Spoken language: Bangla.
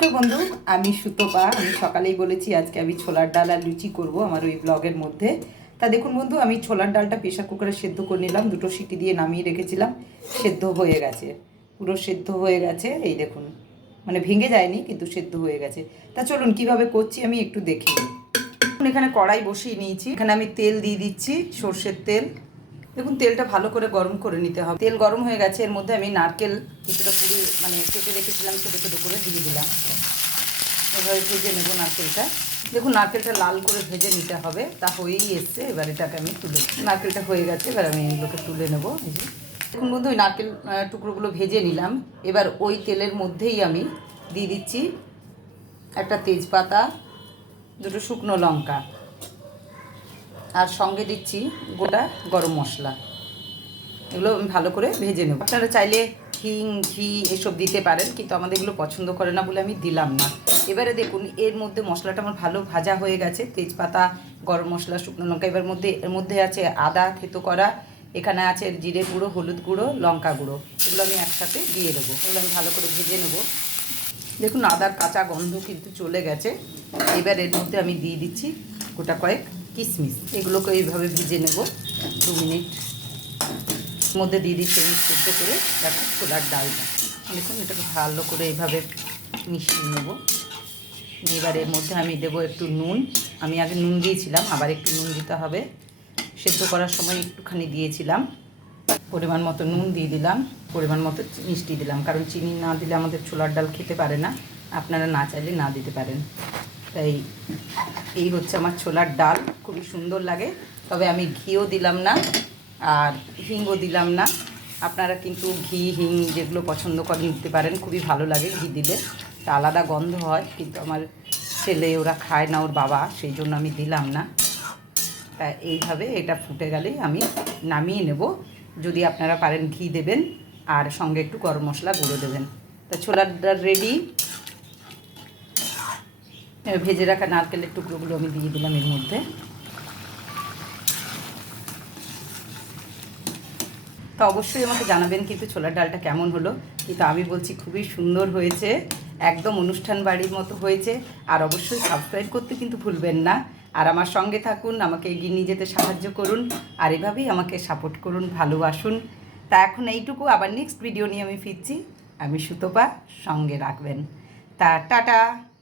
নমস্কার বন্ধু, আমি সুতপা। আমি সকালেই বলেছি আজকে আমি ছোলার ডাল আর লুচি করব আমার ওই ব্লগের মধ্যে। তা দেখুন বন্ধু, আমি ছোলার ডালটা প্রেশার কুকারে সেদ্ধ করে নিলাম, দুটো সিটি দিয়ে নামিয়ে রেখেছিলাম, সেদ্ধ হয়ে গেছে। পুরো সেদ্ধ হয়ে গেছে, এই দেখুন। মানে ভেঙে যায়নি, কিন্তু সেদ্ধ হয়ে গেছে। তা চলুন, কীভাবে করছি আমি একটু দেখি এখন এখানে কড়াই বসিয়ে নিয়েছি। এখানে আমি তেল দিয়ে দিচ্ছি, সর্ষের তেল। দেখুন, তেলটা ভালো করে গরম করে নিতে হবে। তেল গরম হয়ে গেছে, এর মধ্যে আমি নারকেল কিছুটা পুরো মানে কেটে রেখেছিলাম, ছোটো ছোটো করে দিয়ে দিলাম। এবারে ভেজে নেব নারকেলটা। দেখুন, নারকেলটা লাল করে ভেজে নিতে হবে। তা হয়েই এসছে, এবার এটাকে আমি তুলে নারকেলটা হয়ে গেছে, এবার আমি এগুলোকে তুলে নেব। যে। দেখুন বন্ধু, ওই নারকেল টুকরোগুলো ভেজে নিলাম। এবার ওই তেলের মধ্যেই আমি দিয়ে দিচ্ছি একটা তেজপাতা, দুটো শুকনো লঙ্কা। আর সঙ্গে দিচ্ছি গোটা গরম মশলা। এগুলো আমি ভালো করে ভেজে নেব। আপনারা চাইলে হিং, ঘি এসব দিতে পারেন, কিন্তু আমাদের এগুলো পছন্দ করে না বলে আমি দিলাম না। এবারে দেখুন, এর মধ্যে মশলাটা আমার ভালো ভাজা হয়ে গেছে। তেজপাতা, গরম মশলা, শুকনো লঙ্কা, এবার মধ্যে, এর মধ্যে আছে আদা, থেতো করা। এখানে আছে জিরে গুঁড়ো, হলুদ গুঁড়ো, লঙ্কা গুঁড়ো। এগুলো আমি একসাথে দিয়ে দেবো। এগুলো আমি ভালো করে ভেজে নেব। দেখুন, আদার কাঁচা গন্ধ কিন্তু চলে গেছে। এবার এর মধ্যে আমি দিয়ে দিচ্ছি গোটা কয়েক কিশমিশ এগুলোকে এইভাবে ভিজে নেব। দু মিনিট মধ্যে দিয়ে দিচ্ছি আমি সেদ্ধ করে দেখো ছোলার ডালটা। দেখুন, এটাকে ভালো করে এইভাবে মিশিয়ে নেব। এবার এর মধ্যে আমি দেবো একটু নুন। আমি আগে নুন দিয়েছিলাম, আবার একটু নুন দিতে হবে। সেদ্ধ করার সময় একটুখানি দিয়েছিলাম। পরিমাণ মতো নুন দিয়ে দিলাম, পরিমাণ মতো মিষ্টি দিলাম। কারণ চিনি না দিলে আমাদের ছোলার ডাল খেতে পারে না। আপনারা না চাইলে না দিতে পারেন। তাই এই হচ্ছে আমার ছোলার ডাল, খুবই সুন্দর লাগে। তবে আমি ঘিও দিলাম না, আর হিংও দিলাম না। আপনারা কিন্তু ঘি, হিং যেগুলো পছন্দ করেন নিতে পারেন, খুবই ভালো লাগে ঘি দিলে। তা আলাদা গন্ধ হয়, কিন্তু আমার ছেলে ওরা খায় না, ওর বাবা, সেই জন্য আমি দিলাম না। তা এইভাবে এটা ফুটে গেলেই আমি নামিয়ে নেব। যদি আপনারা পারেন ঘি দেবেন, আর সঙ্গে একটু গরম মশলা গুঁড়ো দেবেন। তা ছোলার ডাল রেডি ভেজে রাখা নারকেলের টুকরোগুলো আমি দিয়ে দিলাম এর মধ্যে। তো অবশ্যই আমাকে জানাবেন কিন্তু ছোলার ডালটা কেমন হলো। কিন্তু আমি বলছি খুবই সুন্দর হয়েছে, একদম অনুষ্ঠান বাড়ির মতো হয়েছে। আর অবশ্যই সাবস্ক্রাইব করতে কিন্তু ভুলবেন না। আর আমার সঙ্গে থাকুন, আমাকে এগিয়ে নিয়ে যেতে সাহায্য করুন, আর এভাবেই আমাকে সাপোর্ট করুন, ভালোবাসুন। তা এখন এইটুকু, আবার নেক্সট ভিডিও নিয়ে আমি ফিরছি। আমি সুতপা, সঙ্গে রাখবেন। তা, টাটা!